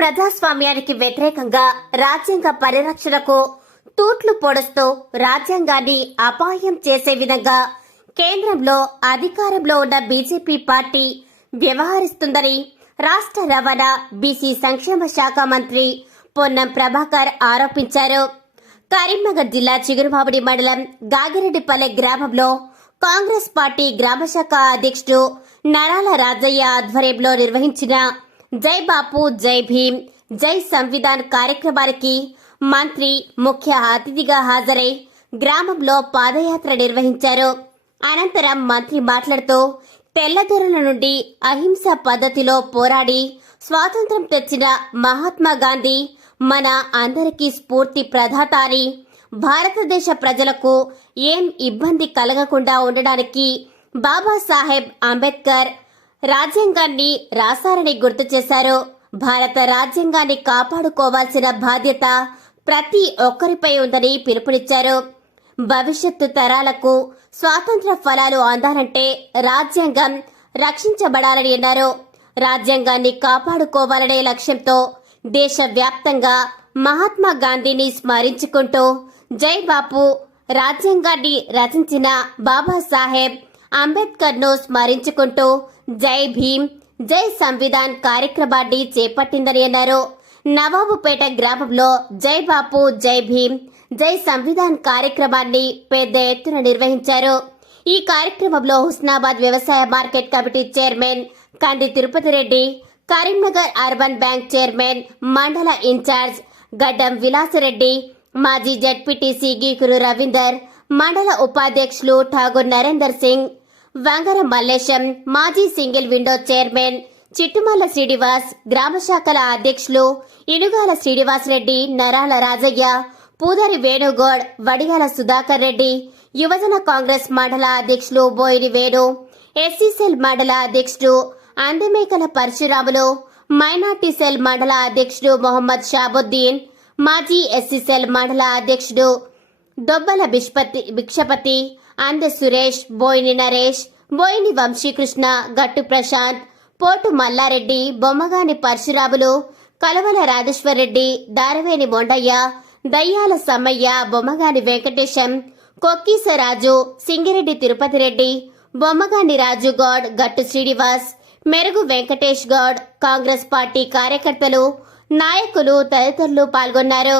ప్రజాస్వామ్యానికి వ్యతిరేకంగా రాజ్యాంగ పరిరక్షణకు తూట్లు పొడుస్తూ రాజ్యాంగాన్ని అపాయం చేసే విధంగా కేంద్రంలో అధికారంలో ఉన్న బీజేపీ పార్టీ వ్యవహరిస్తుందని రాష్ట్ర రవాణా బీసీ సంక్షేమ శాఖ మంత్రి పొన్నం ప్రభాకర్ ఆరోపించారు. కరీంనగర్ జిల్లా చిగురుమామిడి మండలం గాగిరెడ్డిపల్లె గ్రామంలో కాంగ్రెస్ పార్టీ గ్రామశాఖ అధ్యక్షుడు నరాల రాజయ్య ఆధ్వర్యంలో నిర్వహించిన జై బాపు జై భీమ్ జై సంవిధాన్ కార్యక్రమానికి మంత్రి ముఖ్య అతిథిగా హాజరై గ్రామంలో పాదయాత్ర నిర్వహించారు. అనంతరం మంత్రి మాట్లాడుతూ తెల్లదొరల నుండి అహింస పద్ధతిలో పోరాడి స్వాతంత్ర్యం తెచ్చిన మహాత్మా గాంధీ మన అందరికీ స్ఫూర్తి ప్రదాత అని, భారతదేశ ప్రజలకు ఏం ఇబ్బంది కలగకుండా ఉండడానికి బాబాసాహెబ్ అంబేద్కర్ రాజ్యాంగాన్ని రాశారని గుర్తు చేశారు. భారత రాజ్యాంగాన్ని కాపాడుకోవాల్సిన బాధ్యత ప్రతి ఒక్కరిపై ఉందని పిలుపునిచ్చారు. భవిష్యత్తు తరాలకు స్వాతంత్ర ఫలాలు అందాలంటే రాజ్యాంగం రక్షించబడాలని అన్నారు. రాజ్యాంగాన్ని కాపాడుకోవాలనే లక్ష్యంతో దేశవ్యాప్తంగా మహాత్మా గాంధీని స్మరించుకుంటూ జై బాపు రాజ్యాంగాన్ని రచించిన బాబాసాహెబ్ అంబేద్కర్ ను స్మరించుకుంటూ జై భీమ్ జై సంవిధాన్ కార్యక్రమాన్ని చేపట్టిందని అన్నారు. నవాబుపేట గ్రామంలో జై బాపు జై భీమ్ జై సంవిధాన్ కార్యక్రమాన్ని పెద్ద ఎత్తున నిర్వహించారు. ఈ కార్యక్రమంలో హుస్నాబాద్ వ్యవసాయ మార్కెట్ కమిటీ చైర్మన్ కంది Tirupati Reddy, Karimnagar urban bank chairman మండల ఇన్ఛార్జ్ గడ్డం విలాసరెడ్డి, మాజీ జడ్పీటీసీ గీకురు రవీందర్, మండల ఉపాధ్యక్షులు ఠాగూర్ నరేందర్ సింగ్, వంగర మల్లేశం, మాజీ single window chairman Chittumalla Srinivas, గ్రామ శాఖల అధ్యక్షులు ఇనుగాల శ్రీనివాసరెడ్డి, నరాల రాజయ్య, పూదరి వేణుగౌడ్, వడియాల సుధాకర్ రెడ్డి, యువజన కాంగ్రెస్ మండల అధ్యక్షులు బోయిని వేణు, ఎస్సీ సెల్ మండల అధ్యక్షుడు అందమేకల పరశురాములు, మైనార్టీ సెల్ మండల అధ్యక్షుడు మొహమ్మద్ షాబుద్దీన్, మాజీ ఎస్సీ సెల్ మండల అధ్యక్షుడు దొబ్బల భిక్షపతి, అంద సురేష్, బోయిని నరేష్, బోయిని వంశీకృష్ణ, గట్టు ప్రశాంత్, పోటు మల్లారెడ్డి, బొమ్మగాని పరశురాములు, కలవల రాజేశ్వర్ రెడ్డి, దారవేణి మొండయ్య, దయ్యాల సమ్మయ్య, బొమ్మగాని వెంకటేశం, కొక్కీసరాజు, సింగిరెడ్డి తిరుపతి రెడ్డి, బొమ్మగాని రాజు గౌడ్, గట్టు శ్రీనివాస్, మెరుగు వెంకటేష్ గౌడ్, కాంగ్రెస్ పార్టీ కార్యకర్తలు, నాయకులు తదితరులు పాల్గొన్నారు.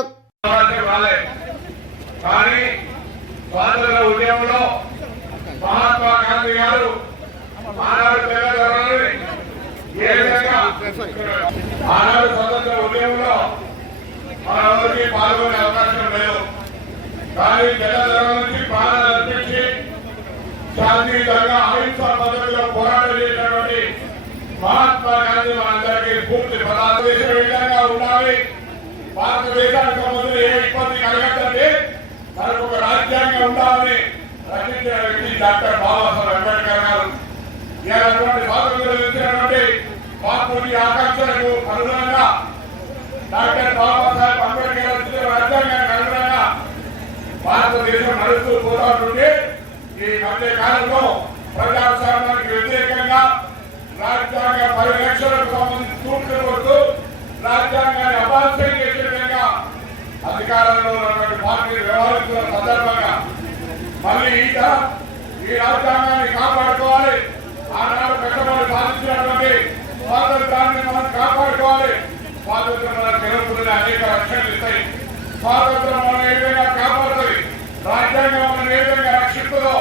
మహాత్మా గాంధీ గారు ఆనాడు స్వతంత్ర ఉద్యమంలో మనందరికీ పాల్గొనే అవకాశం లేదు. కానీ తెలంగాణ నుంచి ప్రాణాలు అర్పించి శాంతియుతంగా అహింసా పద్ధతిలో పోరాడేటటువంటి మహాత్మా గాంధీ మనందరికీ పూర్తి భారతదేశ విధంగా ఉండాలి. భారతదేశానికి ముందు ఏ ఇబ్బంది కలగదండి, మనకు ఒక రాజ్యాంగం ఉండాలని రచించిన వ్యక్తి డాక్టర్ బాబాసాహెబ్ అంబేద్కర్ గారు. ఇలాంటి స్వాతంత్రం ఇచ్చినటువంటి బాపూజీ ఆకాంక్షలకు అనుగుణంగా డాక్టర్ బాబాసాహెబ్ అంబేద్కర్ రచించిన రాజ్యాంగానికి అనుగుణంగా భారతదేశం నడుస్తూ పోరాడుతుంటే ఈ మధ్య కాలంలో ప్రజాస్వామ్యానికి వ్యతిరేకంగా రాజ్యాంగ పరిరక్షణకు సంబంధించి తూట్లు కొడుతూ రాజ్యాంగాన్ని అపాస్యం చేసే విధంగా అధికారంలో ఉన్నటువంటి పార్టీలు వ్యవహరిస్తున్న సందర్భంగా మళ్ళీ ఈ రాజ్యాంగాన్ని కాపాడుకోవాలి. ఆనాడు పెద్దవాళ్ళు సాధించినటువంటి స్వాతంత్రాన్ని మనం కాపాడుకోవాలి. స్వాతంత్రం మన తెలుగుతున్న అనేక రక్షణలు ఇస్తాయి. స్వాతంత్రం మనం ఏ విధంగా కాపాడుతుంది, రాజ్యాంగం మనం ఏ విధంగా రక్షిస్తుందో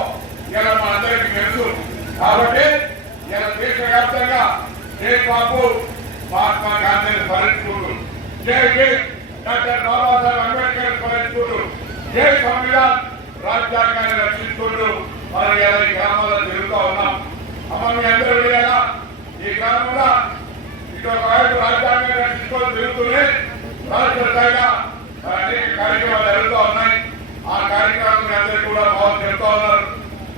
ఇలా మనందరికీ తెలుసు. కాబట్టి ఇలా దేశవ్యాప్తంగా జై బాపు మహాత్మా గాంధీని స్మరించుకుంటూ, జై భీమ్ డాక్టర్ బాబాసాహెబ్ అంబేద్కర్ స్మరించుకుంటూ, జై సంవిధాన్ రాజ్యాంగాన్ని రక్షించుకుంటూ మనం ఇలా ఈ గ్రామాల్లో తిరుగుతూ ఉన్నాం. అమ్మ మీ అందరూ వెళ్ళాలా ఈ గ్రామంలో ఇటు వైపు రాజ్యాంగాన్ని రక్షించుకొని తిరుగుతూనే రాష్ట్ర స్థాయిగా అనేక కార్యక్రమాలు జరుగుతూ ఉన్నాయి. ఆ కార్యక్రమం మీ అందరికీ కూడా బాగా చెప్తూ ఉన్నారు.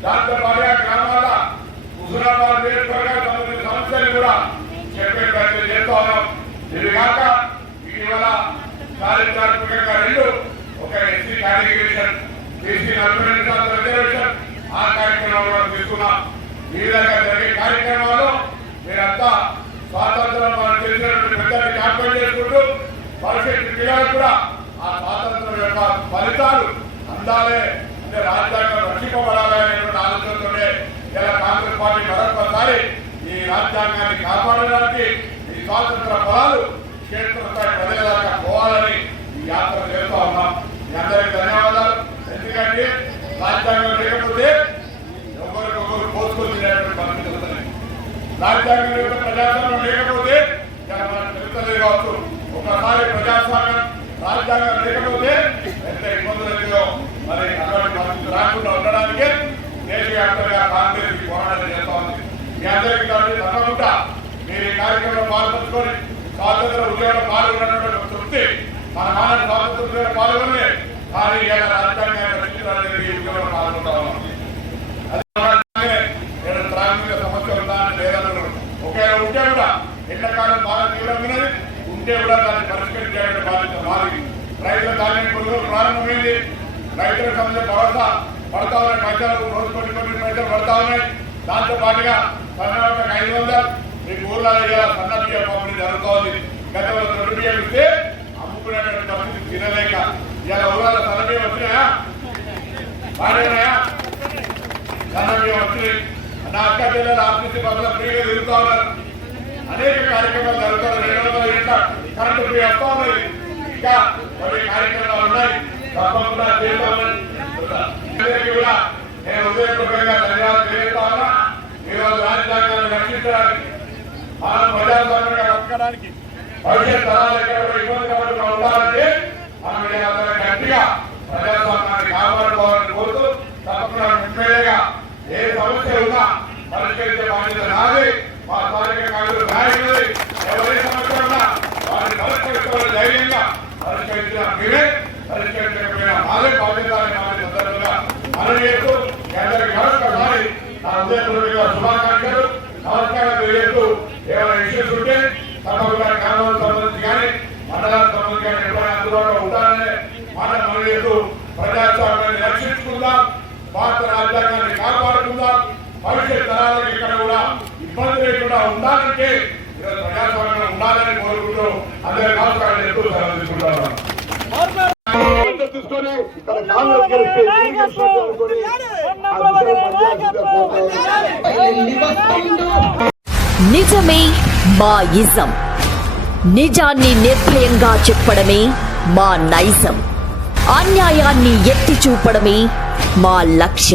దాంతో పాటు ఆ గ్రామాల హుజూరాబాద్ నియోజకవర్గానికి సంబంధించిన సమస్యలు కూడా చెప్పే ప్రయత్నం చేస్తూ ఉన్నాం. ఇది కాక ఇటీవల చారిత్రాత్మకంగా రెండు, ఒక ఎస్సీ కేటగిరీషన్, బీసీ 42% రిజర్వేషన్, ఆ కార్యక్రమంలో తీసుకున్నాం. ఈ విధంగా జరిగే కార్యక్రమాలు మీరంతా స్వాతంత్రం మనకు తెలిసినటువంటి పెద్దల్ని జ్ఞాపకం చేసుకుంటూ భవిష్యత్తు పిల్లలకు కూడా ఆ స్వాతంత్రం యొక్క ఫలితాలు అందాలే అంటే రాజ్యాంగం రక్షింపబడాలనేటువంటి ఆలోచనతోనే ఇలా కాంగ్రెస్ పార్టీ మరొకసారి ఈ రాజ్యాంగాన్ని కాపాడడానికి ఈ స్వాతంత్ర ఫలాలు క్షేత్రస్థాయి ప్రజల దాకా పోవాలని ఈ యాత్ర చేస్తూ ఉన్నాం. మీ అందరికీ ధన్యవాదాలు. ఎందుకంటే రాజ్యాంగం లేకపోతే ఒకరికొకరు పోసుకొని తినేటువంటి పరిస్థితి వస్తుంది. రాజ్యాంగం యొక్క ప్రజాస్వామ్యం లేకపోతే మనకు తెలుస్తలేదు కావచ్చు. ఒకసారి ప్రజాస్వామ్యం రాజ్యాంగం లేకపోతే ఎంత ఇబ్బందులు అవుతుందో మరి అటువంటి పరిస్థితి రాకుండా ఉండడానికి దేశవ్యాప్తంగా కాంగ్రెస్ పోరాటం చేస్తా ఉంది. మీ అందరికీ తప్పకుండా మీరు ఈ కార్యక్రమంలో పాల్పంచుకొని స్వాతంత్ర ఉద్యమంలో పాల్గొన్నటువంటి తృప్తి మన మానవ స్వాతంత్ర ఉద్యమంలో పాల్గొనే కానీ ఇలా రాజ్యాంగాన్ని రక్షించాలనేది ఈ ఉద్యమంలో పాల్గొంటా ఉన్నాం. నేను త్రాగునీళ్ళ సమస్య ఉందని లేదన్నారు. ఒకవేళ ఉంటే కూడా ఎండాకాలం బాగా తీవ్రమైనది ఉంటే కూడా దాన్ని పరిష్కరించాలంటే బాధ్యత మాది. రైతుల ధాన్యం కొనుగోలు ప్రారంభమైంది. రైతులకు సంబంధించిన భరోసా పడతా ఉన్నాయి. పైసలు రోజు కొన్ని పైసలు పడతా ఉన్నాయి. దాంతో పాటుగా సన్నకు 500 మీకు ఊర్లలో సన్న బియ్యం పంపిణీ జరుగుతోంది. గతంలో రెండు బియ్యం ఇస్తే అమ్ముకునేటువంటి పరిస్థితి తినలేక ఇలా ఊళ్ళలో సన్న బియ్యం వచ్చినాయా బాగానేనాయా సన్న బియ్యం వచ్చినాయి. నా అక్క జిల్లాలో ఆర్టీసీ బస్సులో ఫ్రీగా తిరుగుతూ ఉన్నారు. అనేక కార్యక్రమాలు జరుగుతాయి. 200 ఇంట్లో కరెంటు ఫ్రీ వస్తూ ఉన్నది. ఇంకా కొన్ని కార్యక్రమాలు ఉన్నాయి. తప్పకుండా చేస్తామని కూడా నేను ఉదయపూర్వకంగా ధన్యవాదాలు తెలియజేస్తా ఉన్నా. ఈరోజు రాజ్యాంగాన్ని రక్షించడానికి మనం ప్రజాస్వామ్యంగా బతకడానికి భవిష్యత్ తరాలు ఎక్కడ ఇబ్బంది పడకుండా ఉండాలంటే మనం ఇలా గట్టిగా ప్రజాస్వామ్యాన్ని కాపాడుకోవాలని కోరుతూ తప్పకుండా ఎమ్మెల్యేగా ఏ సమస్య ఉన్నా పరిష్కరించే బాధ్యత నాది. మా స్థానిక కాంగ్రెస్ నాయకులది. ఎవరి సమస్య ఉన్నా వారిని పరిష్కరించుకోవాలి. ధైర్యంగా పరిష్కరించిన మీరే, పరిష్కరించకపోయినా మాదే బాధ్యత అని మాది సందర్భంగా మనం చేస్తూ అందరికీ మరొకసారి నా ఉదయపూర్వక శుభాకాంక్షలు నమస్కారం తెలియజేస్తూ ఏమైనా ఇష్యూస్ ఉంటే తప్పకుండా గ్రామాలకు సంబంధించి కానీ మండలాలకు సంబంధించి కానీ ఎప్పుడైనా అందుబాటులో ఉంటారనే మాట మనం చేస్తూ ప్రజాస్వామ్యాన్ని రక్షించుకుందాం, భారత రాజ్యాంగాన్ని కాపాడుకుందాం. భవిష్యత్ తరాలకు ఇక్కడ కూడా ఇబ్బంది లేకుండా ఉండాలంటే ప్రజాస్వామ్యంలో ఉండాలని కోరుకుంటూ అందరి నమస్కారం చేస్తూ సెలవు తీసుకుంటున్నాను. తీసుకొని ఇక్కడ నిజమే మా ఇజం. నిజాన్ని నిర్భయంగా చెప్పడమే మా నైజం. అన్యాయాన్ని ఎత్తి చూపడమే మా లక్ష్యం.